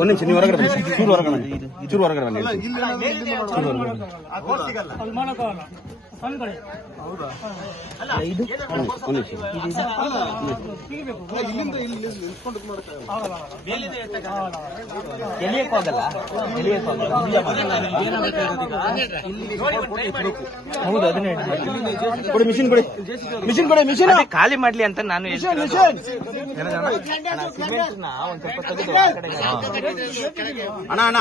ಒಂದು ನಿಮಿಷ ನೀವು ಹೊರಗಡೆ ಬನ್ನಿ. ಚೂರು ಹೊರಗಡೆ ಬನ್ನಿ. ಚೂರು ಹೊರಗಡೆ ಬನ್ನಿ. ಹೌದು ಅದನ್ನೇ ಕೊಡಿ. ಮಿಷಿನ್ ಕೊಡಿ, ಮಿಷಿನ್ ಕೊಡಿ. ಮಿಷಿನ್ ಖಾಲಿ ಮಾಡ್ಲಿ ಅಂತ ನಾನು ಅಣ್ಣ ಅಣ್ಣ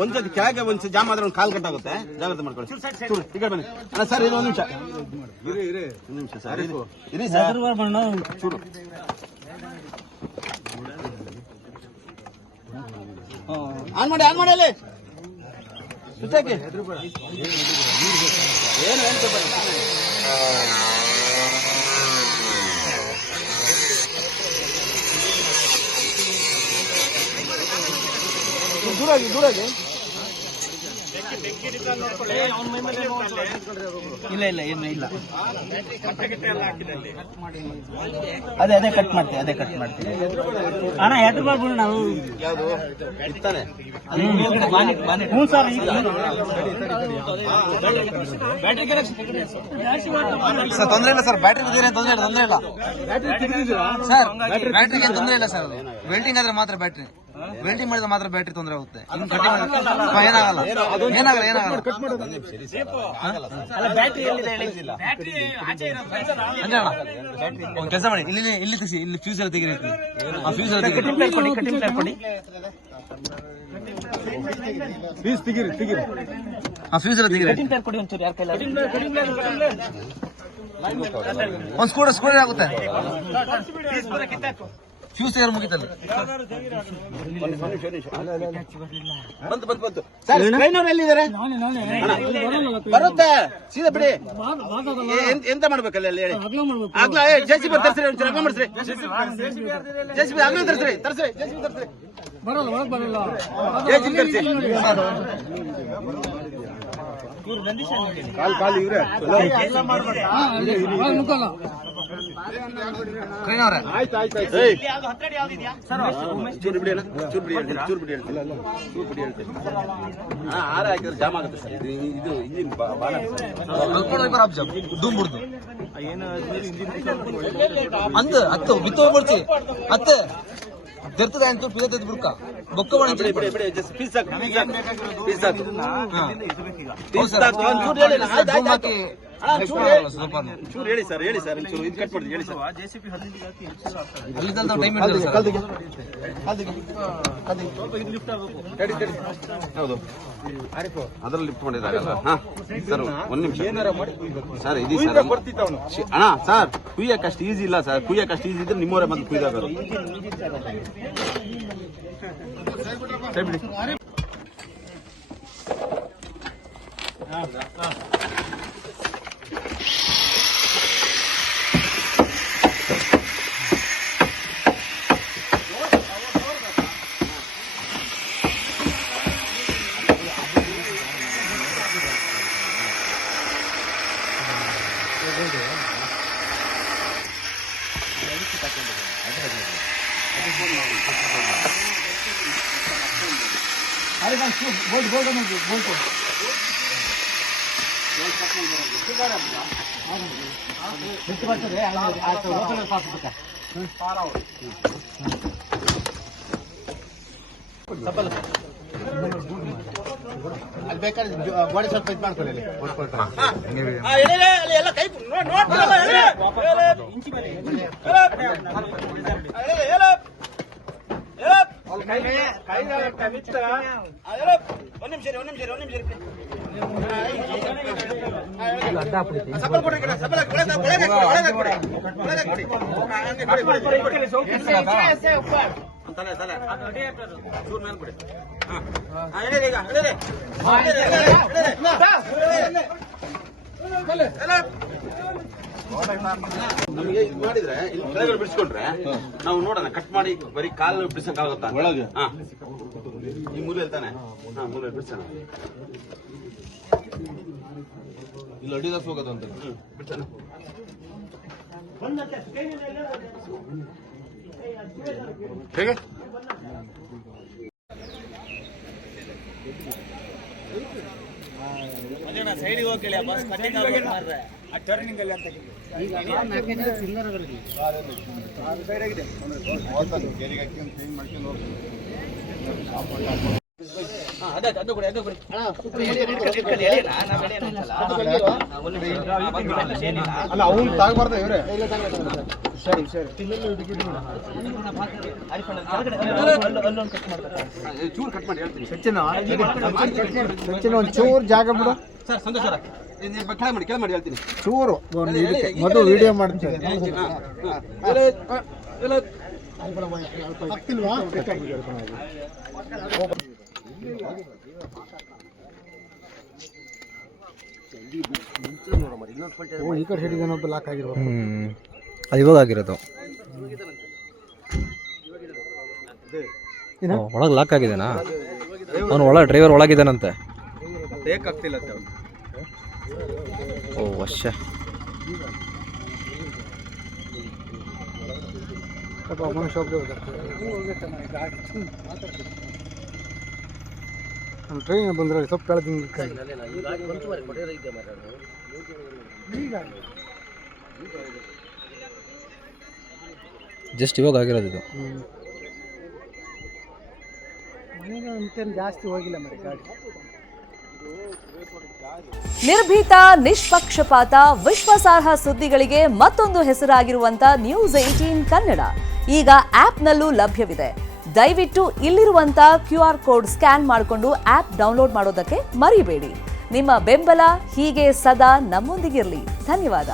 ಒಂದ್ಸತಿ ಕೆಳಗೆ ಒಂದ್ಸತಿ ಜಾಮ್ ಆದ್ರೆ ಒಂದು ಕಾಲ್ ಕಟ್ಟಾಗುತ್ತೆ. ಜಾಗ್ರತೆ ಮಾಡ್ಕೊಳ್ಳಿ. ಈಗ ಬನ್ನಿ ಅಣ್ಣ. ಸರ್ ಇದು ಒಂದು ನಿಮಿಷ ಒಂದು ನಿಮಿಷ ಸರ್ ಇರಿ ಸರ್. ಚೂರು ಆನ್ ಮಾಡಿ, ಆನ್ ಮಾಡಿ. ಅಲ್ಲಿ ಸ್ವಿಚ್ ಹಾಕಿ. ಏನು ಹೇಳ್ತಾ ದೂರಾಗಿ ದೂರಾಗಿ. ಇಲ್ಲ ಇಲ್ಲ ಏನು ಇಲ್ಲ. ಅದೇ ಅದೇ ಕಟ್ ಮಾಡ್ತೀವಿ, ಅದೇ ಕಟ್ ಮಾಡ್ತೀವಿ ಅಣ್ಣ. ಎದ್ದು ಬರ್ಬೋದು ನಾವು. ಯಾವುದು ಇರ್ತಾನೆ? ಹ್ಞೂ ಸರ್. ಸರ್ ತೊಂದರೆ ಇಲ್ಲ ಸರ್, ಬ್ಯಾಟ್ರಿ ತೊಂದರೆ ಇಲ್ಲ, ತೊಂದರೆ ಇಲ್ಲ ಸರ್. ಬ್ಯಾಟ್ರಿಗೆ ತೊಂದರೆ ಇಲ್ಲ ಸರ್. ಅದು ವೆಲ್ಡಿಂಗ್ ಆದ್ರೆ ಮಾತ್ರ ಬ್ಯಾಟ್ರಿ, ವೆಲ್ಡಿಂಗ್ ಮಾಡಿದ್ರೆ ಮಾತ್ರ ಬ್ಯಾಟ್ರಿ ತೊಂದರೆ ಆಗುತ್ತೆ. ಇನ್ನು ಕಟಿಂಗ್ ಏನಾಗಲ್ಲ, ಏನಾಗಲ್ಲ, ಏನಾಗಲ್ಲ. ಒಂದು ಕೆಲಸ ಮಾಡಿ, ಇಲ್ಲಿ ಇಲ್ಲಿ ತೆಗಿಸಿ, ಇಲ್ಲಿ ಫ್ಯೂಸ್ ಎಲ್ಲ ತೆಗಿರಿ. ಆ ಫ್ಯೂಸ್ ಎಲ್ಲ ಕೊಡಿ. ಫ್ಯೂಸ್ ತೆಗಿರಿ, ತೆಗಿರಿ. ಆ ಫ್ಯೂಸ್ ಎಲ್ಲ ತೆಗಿರಿ. ಒಂದು ಸ್ಕೂಟರ್ ಆಗುತ್ತೆ. ಫ್ಯೂಸ್ ತೆಗೆದು ಮುಗಿತಲ್ಲಿ. ಬರುತ್ತೆ ಸೀದಾ ಬಿಡಿ. ಎಂತ ಮಾಡ್ಬೇಕಲ್ಲ ಅಲ್ಲಿ ಹೇಳಿ. ಆಗ್ಲಾ ಜೆಸಿಬಿ ತರ್ಸ್ರಿ, ಒಂಚೂರು ಅಗ್ಲ ಮಾಡಿಸ್ರಿ. ಜೆಸಿಬಿ ಆಗ್ಲೂ ತರ್ಸ್ರಿ, ತರ್ಸ್ರಿ. ಜೆಸಿಬಿ ತರ್ಸ್ರಿ, ಜೆಸಿಬಿ ತರ್ಸಿ. ಕಾಲ್ ಇವ್ರೆ ಆಯ್ತು ಆಯ್ತು ಆಯ್ತು. ಚೂರು ಬಿಡಿ ಅಣ್ಣ, ಚೂರು ಬಿಡಿ ಹೇಳ್ತೀನಿ, ಚೂರು ಬಿಡಿ ಹೇಳ್ತೀನಿ, ಚೂರು ಬಿಡಿ ಹೇಳ್ತೀನಿ. ಆರ ಹಾಕಿದ್ರೆ ಜಾಮ್ ಆಗುತ್ತೆ ಸರ್. ಇದು ಇಂಜಿನ್ ದುಂಬಿಡ್ದು ಅಂದ ಹತ್ತು ಬಿತ್ತೋಗ್ಬಿಡ್ತಿ ಅತ್ತೆ ತೆರ್ತದ ಅಂತ ಪೂಜೆ ತೆಗೆದು ಬಿಡ್ಕ ಬೊಕ್ಕ ಮಾಡಿ ಚೂರು ಹೇಳಿ ಸರ್, ಹೇಳಿ ಸರ್. ಚೂರು ಇದು ಕಟ್ ಮಾಡಿ ಹೇಳಿ ಸರ್. ಹೌದು ಅದ್ರಲ್ಲಿ ಲಿಫ್ಟ್ ಮಾಡಿದಾಗಲ್ಲ. ಹಾ ಸರ್ ಒಂದ್ ನಿಮಿಷ ಸರ್. ಇದು ಸರ್ ಅಣ್ಣ ಸರ್, ಕುಯ್ಯಕ್ಕೆ ಅಷ್ಟು ಈಸಿ ಇಲ್ಲ ಸರ್. ಕುಯ್ಯಕ್ಕೆ ಅಷ್ಟು ಈಸಿ ಇದ್ರೆ ನಿಮ್ಮವರೇ ಬಂದು ಕುಯ್ದಾಗರು. अरे बोल्ट बोल्ट बोल्ट ಬರ್ತದೆ. ಅಲ್ಲಿ ಬೇಕಾದ್ರೆ ಗೋಡೆ ಸ್ವಲ್ಪ ಇದು ಮಾಡ್ಕೊಳ್ಳಿ. ಎಲ್ಲ ಕೈ ಒಂದ್ ನಿಮಿಷ ನಮಗೆ ಇದು ಮಾಡಿದ್ರೆ ಇಲ್ಲಿ ಕೆಳಗಡೆ ಬಿಡಿಸ್ಕೊಂಡ್ರೆ ನಾವು ನೋಡೋಣ, ಕಟ್ ಮಾಡಿ ಬರೀ ಕಾಲು ಬಿಡಿಸಕ್ಕಾಗುತ್ತಾ ಒಳಗೆ. ಈ ಮೂಲೆ ತಾನೆ. ಮೂಲೆ ಬಿಡ್ಸೋಣ. ಇಲ್ಲಿ ಅಡಿದಾಸ್ ಹೋಗೋದಂತ ಬಿಡ್ಸೋಣ. ಹೇಗೆ ಟರ್ನಿಂಗ್ ಅಲ್ಲಿ ಅಂತ ಅಲ್ಲ ಅವ್ನು ತಾಗಬಾರ್ದ ಇವರೇ ಸರಿ ಸರಿ ಚೂರು ಕಟ್ ಮಾಡಿ ಹೇಳ್ತೀನಿ ಸಚಿನ್ ಒಂದು ಚೂರು ಜಾಗ ಬಿಡು ಸರ್ ಸಂತೋಷ್ ಸರ್ ಕೆಳ ಮಾಡಿ ಹೇಳ್ತೀನಿ ಚೂರು ಮೊದಲು ವಿಡಿಯೋ ಮಾಡ್ತೀನಿ ಈ ಕಡೆ ಸೈಡಿಗೆ ಲಾಕ್ ಆಗಿರ್ಬೋದು ಅದು ಇವಾಗ ಆಗಿರೋದು ಒಳಗೆ ಲಾಕ್ ಆಗಿದೆನಾ ಅವನು ಒಳಗೆ ಡ್ರೈವರ್ ಒಳಗಿದ್ದಾನಂತೆ ಆಗ್ತಿಲ್ಲ ಓ ವರ್ಷ ಟ್ರೈನ್ ಬಂದ್ರೆ ಸ್ವಲ್ಪ ಜಸ್ಟ್ ಇವಾಗ ಆಗಿರೋದು ಇದು ಜಾಸ್ತಿ ಹೋಗಿಲ್ಲ ಮರಿ ಗಾಡಿ ನಿರ್ಭೀತ, ನಿಷ್ಪಕ್ಷಪಾತ, ವಿಶ್ವಾಸಾರ್ಹ ಸುದ್ದಿಗಳಿಗೆ ಮತ್ತೊಂದು ಹೆಸರಾಗಿರುವಂತ News18 ಕನ್ನಡ ಈಗ ಆಪ್ನಲ್ಲೂ ಲಭ್ಯವಿದೆ. ದಯವಿಟ್ಟು ಇಲ್ಲಿರುವಂತ QR ಕೋಡ್ ಸ್ಕ್ಯಾನ್ ಮಾಡಿಕೊಂಡು ಆಪ್ ಡೌನ್ಲೋಡ್ ಮಾಡೋದಕ್ಕೆ ಮರಿಬೇಡಿ. ನಿಮ್ಮ ಬೆಂಬಲ ಹೀಗೆ ಸದಾ ನಮ್ಮೊಂದಿಗಿರಲಿ. ಧನ್ಯವಾದ.